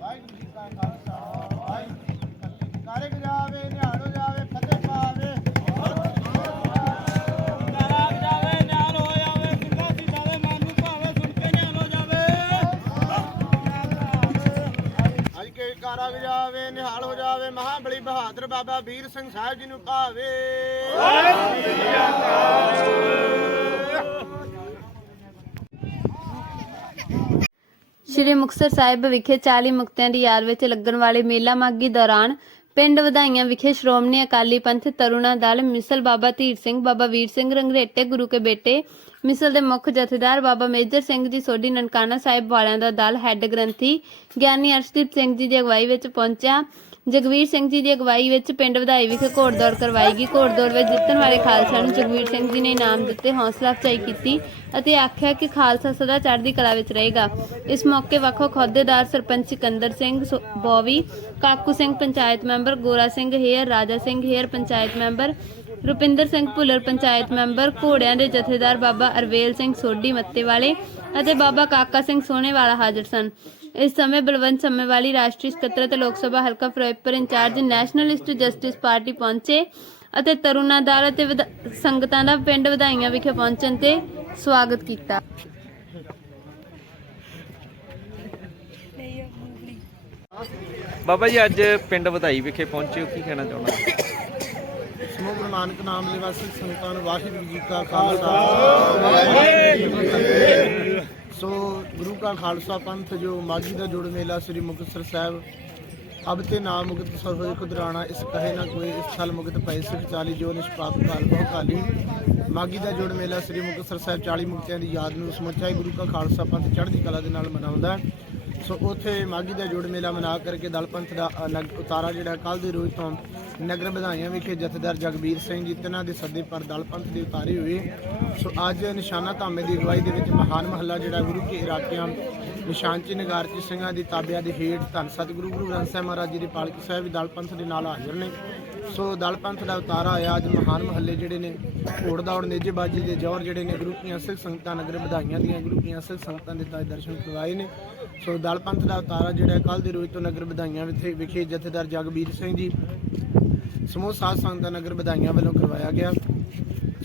ਵਾਹਿਗੁਰੂ ਜੀ ਕਾ ਖਾਲਸਾ ਵਾਹਿਗੁਰੂ ਜੀ ਕੀ ਫਤਿਹ ਕਾਰਜ ਜਾਵੇ ਨਿਹਾਲ ਹੋ ਜਾਵੇ ਫਤਿਹ ਪਾਵੇ ਕਰਾਗ ਜਾਵੇ, ਨਿਹਾਲ ਹੋ ਜਾਵੇ, ਮਹਾਬਲੀ ਬਹਾਦਰ ਬਾਬਾ ਵੀਰ ਸਿੰਘ ਸਾਹਿਬ ਜੀ ਨੂੰ ਭਾਵੇ। ਸ਼੍ਰੀ ਮੁਕਤਸਰ ਸਾਹਿਬ ਵਿਖੇ 40 ਮੁਕਤਿਆਂ ਦੀ ਯਾਦ ਵਿੱਚ ਲੱਗਣ ਵਾਲੇ ਮੇਲਾ ਮਾਗੀ ਦੌਰਾਨ ਪਿੰਡ ਵਧਾਈਆਂ ਵਿਖੇ ਸ਼੍ਰੋਮਣੀ ਅਕਾਲੀ ਪੰਥ ਤਰੁਣਾ ਦਲ, ਮਿਸਲ ਬਾਬਾ ਧੀਰ ਸਿੰਘ, ਬਾਬਾ ਵੀਰ ਸਿੰਘ ਰੰਗਰੇਟੇ, ਗੁਰੂ ਕੇ ਬੇਟੇ, ਮਿਸਲ ਦੇ ਮੁੱਖ ਜਥੇਦਾਰ ਬਾਬਾ ਮੇਜਰ ਸਿੰਘ ਜੀ, ਸੋਢੀ ਨਨਕਾਣਾ ਸਾਹਿਬ ਵਾਲਿਆਂ ਦਾ ਦਲ, ਹੈੱਡ ਗ੍ਰੰਥੀ ਗਿਆਨੀ ਅਰਸ਼ਦੀਪ ਸਿੰਘ ਜੀ ਦੀ ਅਗਵਾਈ ਵਿੱਚ ਪਹੁੰਚਿਆ। ਜਗਵੀਰ ਸਿੰਘ ਜੀ ਦੀ ਅਗਵਾਈ ਵਿੱਚ ਪਿੰਡ ਵਧਾਈ ਵਿਖੇ ਘੋੜਦੌੜ ਕਰਵਾਈ ਗਈ ਘੋੜਦੌੜ ਵਿੱਚ ਜਿੱਤਣ ਵਾਲੇ ਖਾਲਸਾ ਨੂੰ ਜਗਵੀਰ ਸਿੰਘ ਜੀ ਨੇ ਇਨਾਮ ਦਿੱਤੇ, ਹੌਸਲਾ ਅਫਜ਼ਾਈ ਕੀਤੀ ਅਤੇ ਆਖਿਆ ਕਿ ਖਾਲਸਾ ਸਦਾ ਚੜ੍ਹਦੀ ਕਲਾ ਵਿੱਚ ਰਹੇਗਾ। ਇਸ ਮੌਕੇ ਵੱਖੋ ਖੋਦੇਦਾਰ sarpanch Sikandar Singh Bovi, Kaku Singh panchayat member, Gora Singh Hayer, Raja Singh Hayer panchayat member, Rupinder Singh Bhullar panchayat member, ਘੋੜਿਆਂ ਦੇ ਜਥੇਦਾਰ ਬਾਬਾ ਅਰਵੇਲ ਸਿੰਘ ਸੋਢੀ ਮੱਤੇ ਵਾਲੇ ਅਤੇ ਬਾਬਾ ਕਾਕਾ ਸਿੰਘ ਸੋਹਣੇ ਵਾਲਾ ਹਾਜ਼ਰ ਸਨ। ਇਸ ਸਮੇਂ ਬਲਵੰਤ ਸੰਮੇਵਾਲੀ ਰਾਸ਼ਟਰੀ ਸਕੱਤਰ ਅਤੇ ਲੋਕ ਸਭਾ ਹਲਕਾ Firozpur incharge Nationalist Justice Party ਪਹੁੰਚੇ ਅਤੇ ਤਰੁਣਾ ਦਲ ਅਤੇ ਸੰਗਤਾਂ ਦਾ ਪਿੰਡ ਵਧਾਈਆਂ ਵਿਖੇ ਪਹੁੰਚਣ ਤੇ ਸਵਾਗਤ ਕੀਤਾ। ਬਾਬਾ ਜੀ ਅੱਜ ਪਿੰਡ ਵਧਾਈ ਵਿਖੇ ਪਹੁੰਚੇ ਹੋ ਕੀ ਕਹਿਣਾ ਚਾਹੁੰਦਾ ਸਮੂਹ ਗੁਰੂ ਨਾਨਕ ਨਾਮ ਲੈਵਾ ਸਿੱਖ ਸੰਗਤਾਂ ਨੂੰ ਵਾਹਿਗੁਰੂ ਜੀ ਕਾ ਖਾਲਸਾ। ਗੁਰੂ ਕਾ ਖਾਲਸਾ ਪੰਥ ਜੋ ਮਾਗੀ ਦਾ ਜੋੜ ਮੇਲਾ ਸ੍ਰੀ ਮੁਕਤਸਰ ਸਾਹਿਬ ਅਬ ਤੇ ਨਾਮ ਮੁਕਤ ਸਰ ਹੋਏ ਖੁਦਰਾਣਾ ਇਸ ਕਹੇ ਨਾ ਕੋਈ ਇਸ ਸਾਲ ਮੁਕਤ ਪਏ ਸਿੱਖ 40 ਜੋ ਨਿਸ਼ਪਾਪ ਕਾਲ ਬਹੁ ਕਾਲੀ ਮਾਗੀ ਦਾ ਜੋੜ ਮੇਲਾ ਸ੍ਰੀ ਮੁਕਤਸਰ ਸਾਹਿਬ 40 ਮੁਕਤਿਆਂ ਦੀ ਯਾਦ ਨੂੰ ਸਮੁੱਚਾ ਗੁਰੂ ਕਾ ਖਾਲਸਾ ਪੰਥ ਚੜ੍ਹਦੀ ਕਲਾ ਦੇ ਨਾਲ ਮਨਾਉਂਦਾ ਹੈ। ਸੋ ਉੱਥੇ ਮਾਗੀ ਦਾ ਜੋੜ ਮੇਲਾ ਮਨਾ ਕਰਕੇ ਦਲ ਪੰਥ ਦਾ ਅ, ਉਤਾਰਾ ਜਿਹੜਾ ਕੱਲ ਦੇ ਰੋਜ਼ ਤੋਂ ਨਗਰ ਵਧਾਈਆਂ ਵਿਖੇ ਜਥੇਦਾਰ ਜਗਬੀਰ ਸਿੰਘ ਜੀ, ਤਿੰਨਾਂ ਦੇ ਸੱਦੇ ਪਰ ਦਲ ਪੰਥ ਦੇ ਉਤਾਰੇ ਹੋਏ। ਸੋ ਅੱਜ ਨਿਸ਼ਾਨਾ ਧਾਮੇ ਦੀ ਅਗਵਾਈ ਦੇ ਵਿੱਚ ਮਹਾਨ ਮਹੱਲਾ ਜਿਹੜਾ ਗੁਰੂ ਕੇ ਇਰਾਕਿਆਂ ਨਿਸ਼ਾਨਚੀ ਨਗਾਰਚੀ ਸਿੰਘਾਂ ਦੀ ਤਾਬਿਆਂ ਦੇ ਹੇਠ ਧੰਨ ਸਤਿਗੁਰੂ ਗੁਰੂ ਗ੍ਰੰਥ ਸਾਹਿਬ ਮਹਾਰਾਜ ਜੀ ਦੇ ਪਾਲਕੀ ਸਾਹਿਬ ਦਲ ਪੰਥ ਦੇ ਨਾਲ ਹਾਜ਼ਰ ਨੇ। ਸੋ ਦਲ ਪੰਥ ਦਾ ਉਤਾਰਾ ਆਇਆ ਅੱਜ ਮਹਾਨ ਮਹੱਲੇ ਜਿਹੜੇ ਨੇ, ਘੋੜ ਦੌੜ, ਨੇਜੇਬਾਜੀ ਦੇ ਜ਼ੋਰ ਜਿਹੜੇ ਨੇ, ਗੁਰੂ ਕੀਆਂ ਸਿੱਖ ਸੰਗਤਾਂ, ਨਗਰ ਵਧਾਈਆਂ ਦੀਆਂ, ਗੁਰੂ ਕੀਆਂ ਸਿੱਖ ਸੰਗਤਾਂ ਦੇ ਤਾਜ ਦਰਸ਼ਨ ਕਰਵਾਏ ਨੇ। ਸੋ ਦਲ ਪੰਥ ਦਾ ਉਤਾਰਾ ਜਿਹੜਾ ਕੱਲ ਦੇ ਰੋਜ਼ ਤੋਂ ਨਗਰ ਵਧਾਈਆਂ ਵਿਖੇ ਵਿਖੇ ਜਥੇਦਾਰ ਜਗਬੀਰ ਸਿੰਘ ਜੀ ਸਮੂਹ ਸਾਧ ਸੰਗਤਾਂ ਨਗਰ ਵਧਾਈਆਂ ਵੱਲੋਂ ਕਰਵਾਇਆ ਗਿਆ।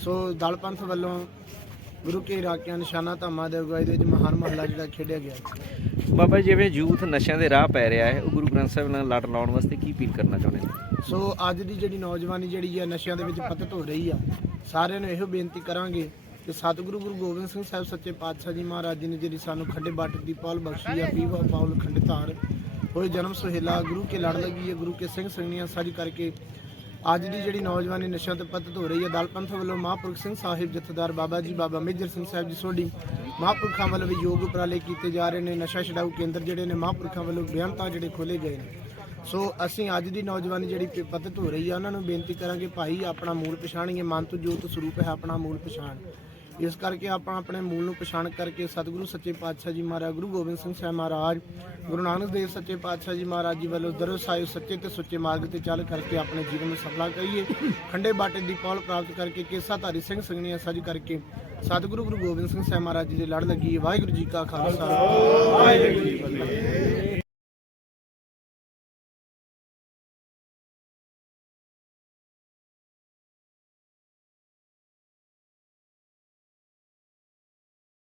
ਸੋ ਦਲ ਪੰਥ ਵੱਲੋਂ ਗੁਰੂ ਕੇ ਇਰਾਕਿਆਂ ਨਿਸ਼ਾਨਾ ਧਾਮਾਂ ਦੇ ਅਗਵਾਈ ਦੇ ਵਿੱਚ ਮਹਾਨ ਮਹੱਲਾ ਜਿਹੜਾ ਖੇਡਿਆ ਗਿਆ। ਬਾਬਾ ਜਿਵੇਂ ਯੂਥ ਨਸ਼ਿਆਂ ਦੇ ਰਾਹ ਪੈ ਰਿਹਾ ਹੈ ਉਹ ਗੁਰੂ ਗ੍ਰੰਥ ਸਾਹਿਬ ਨਾਲ ਲੜ ਲਾਉਣ ਵਾਸਤੇ ਕੀ ਅਪੀਲ ਕਰਨਾ ਚਾਹੁੰਦੇ ਨੇ? ਸੋ ਅੱਜ ਦੀ ਜਿਹੜੀ ਨੌਜਵਾਨੀ ਜਿਹੜੀ ਹੈ ਨਸ਼ਿਆਂ ਦੇ ਵਿੱਚ ਪਤਤ ਹੋ ਰਹੀ ਆ ਸਾਰਿਆਂ ਨੂੰ ਇਹੋ ਬੇਨਤੀ ਕਰਾਂਗੇ ਕਿ ਸਤਿਗੁਰੂ ਗੁਰੂ ਗੋਬਿੰਦ ਸਿੰਘ ਸਾਹਿਬ ਸੱਚੇ ਪਾਤਸ਼ਾਹ ਜੀ ਮਹਾਰਾਜ ਜੀ ਨੇ ਜਿਹੜੀ ਸਾਨੂੰ ਖੰਡੇ ਬਾਟ ਦੀ ਪੌਲ ਬਖਸ਼ੀ ਆ ਪੀਵਾ ਪਾਉਲ ਖੰਡਤਾਰ ਹੋਏ ਜਨਮ ਸੁਹੇਲਾ ਗੁਰੂ ਕੇ ਲੜ ਲੱਗੀ ਹੈ ਗੁਰੂ ਕੇ ਸਿੰਘ ਸੰਗਣੀਆਂ ਸਾਜ ਕਰਕੇ ਅੱਜ ਦੀ ਜਿਹੜੀ ਨੌਜਵਾਨੀ ਨਸ਼ਿਆਂ ਤੇ ਪਤਤ ਹੋ ਰਹੀ ਹੈ ਦਲ ਪੰਥ ਵੱਲੋਂ ਮਹਾਂਪੁਰਖ ਸਿੰਘ ਸਾਹਿਬ ਜਥੇਦਾਰ ਬਾਬਾ ਜੀ, ਬਾਬਾ ਮੇਜਰ ਸਿੰਘ ਸਾਹਿਬ ਜੀ ਸੋਢੀ ਮਹਾਂਪੁਰਖਾਂ ਵੱਲੋਂ ਵੀ ਯੋਗ ਉਪਰਾਲੇ ਕੀਤੇ ਜਾ ਰਹੇ ਨੇ, ਨਸ਼ਾ ਛਡਾਊ ਕੇਂਦਰ ਜਿਹੜੇ ਨੇ ਮਹਾਂਪੁਰਖਾਂ ਵੱਲੋਂ ਬੇਅੰਤਾਂ ਜਿਹੜੇ ਖੋਲੇ ਗਏ ਨੇ। ਸੋ ਅਸੀਂ ਅੱਜ ਦੀ ਨੌਜਵਾਨੀ ਜਿਹੜੀ ਪ- ਪਤਤ ਹੋ ਰਹੀ ਆ, ਉਹਨਾਂ ਨੂੰ ਬੇਨਤੀ ਕਰਾਂਗੇ, ਭਾਈ ਆਪਣਾ ਮੂਲ ਪਛਾਣੀਏ ਮਨ ਤੋਂ ਜੋਤ ਸਰੂਪ ਹੈ ਆਪਣਾ ਮੂਲ ਪਛਾਣ। ਇਸ ਕਰਕੇ ਆਪਾਂ ਆਪਣੇ ਮੂਲ ਨੂੰ ਪਛਾਣ ਕਰਕੇ ਸਤਿਗੁਰੂ ਸੱਚੇ ਪਾਤਸ਼ਾਹ ਜੀ ਮਹਾਰਾਜ, ਗੁਰੂ ਗੋਬਿੰਦ ਸਿੰਘ ਸਾਹਿਬ ਮਹਾਰਾਜ, ਗੁਰੂ ਨਾਨਕ ਦੇਵ ਸੱਚੇ ਪਾਤਸ਼ਾਹ ਜੀ ਮਹਾਰਾਜ ਜੀ ਵੱਲੋਂ ਦਰਸਾਇਓ ਸੱਚੇ ਤੇ ਸੁੱਚੇ ਮਾਰਗ ਤੇ ਚੱਲ ਕਰਕੇ ਆਪਣੇ ਜੀਵਨ ਨੂੰ ਸਫਲਾ ਕਰੀਏ। ਖੰਡੇ ਬਾਟੇ ਦੀ ਪੌਲ ਪ੍ਰਾਪਤ ਕਰਕੇ ਕੇਸਾ ਧਾਰੀ ਸਿੰਘ ਸੰਗਣੀਆਂ ਸਜ ਕਰਕੇ ਸਤਿਗੁਰੂ ਗੁਰੂ ਗੋਬਿੰਦ ਸਿੰਘ ਸਾਹਿਬ ਮਹਾਰਾਜ ਜੀ ਦੇ ਲੜ ਲੱਗੀ ਵਾਹਿਗੁਰੂ ਜੀ ਕਾ ਖਾਲਸਾ। ਵਾਹਿਗੁਰੂ ਜੀ ਕੀ ਫਤਿਹ।